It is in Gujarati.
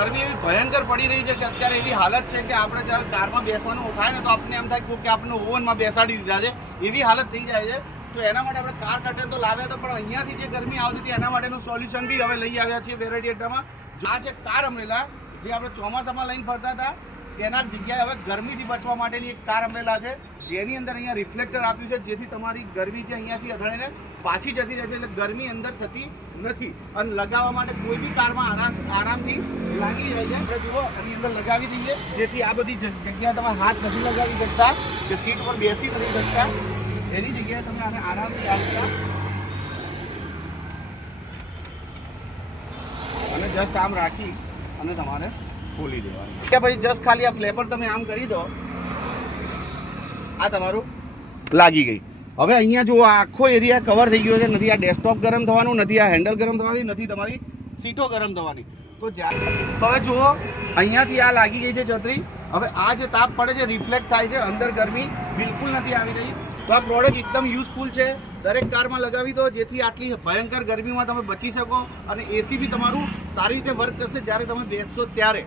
ગરમી એવી ભયંકર પડી રહી છે કે અત્યારે એવી હાલત છે કે આપણે જ્યારે કારમાં બેસવાનું થાય ને તો આપણને એમ થાય કે આપણને ઓવનમાં બેસાડી દીધા છે, એવી હાલત થઈ જાય છે. તો એના માટે આપણે કાર કર્ટન તો લાવ્યા હતા, પણ અહીંયાથી જે ગરમી આવતી હતી એના માટેનું સોલ્યુશન બી હવે લઈ આવ્યા છીએ વેરાયટીમાં. આ છે કાર અમ્બ્રેલા, જે આપણે ચોમાસામાં લઈને ફરતા હતા તેના જગ્યાએ હવે ગરમીથી બચવા માટેની એક કાર અમ્બ્રેલા છે, જેની અંદર અહીંયા રિફ્લેક્ટર આપ્યું છે, જેથી તમારી ગરમી છે અહીંયાથી અથડાઈને પાછી જતી રહે છે, એટલે ગરમી અંદર થતી નથી. અને લગાવવા માટે કોઈ બી કારમાં આરામથી લાગી જાય છે. આપણે જુઓ એની અંદર લગાવી દઈએ, જેથી આ બધી જગ્યાએ તમે હાથ નથી લગાવી શકતા કે સીટ પર બેસી નથી શકતા, એની જગ્યાએ તમે આને આરામથી રાખતા અને જસ્ટ આમ રાખી અને તમારે ખોલી દેવાનું કે ભાઈ જસ્ટ ખાલી આ ફ્લેપર તમે આમ કરી દો, આ તમારું લાગી ગઈ. હવે અહીંયા જુઓ આખો એરિયા કવર થઈ ગયો છે, નથી આ ડેસ્કટોપ ગરમ થવાનું, નથી આ હેન્ડલ ગરમ થવાની, નથી તમારી સીટો ગરમ થવાની. તો હવે જુઓ અહીંયાથી આ લાગી ગઈ છે છત્રી. હવે આ જે તાપ પડે છે રિફ્લેક્ટ થાય છે, અંદર ગરમી બિલકુલ નથી આવી રહી. તો આ પ્રોડક્ટ એકદમ યુઝફુલ છે, દરેક કારમાં લગાવી દો, જેથી આટલી ભયંકર ગરમીમાં તમે બચી શકો અને એસી બી તમારું સારી રીતે વર્ક કરશે જ્યારે તમે બેસશો ત્યારે.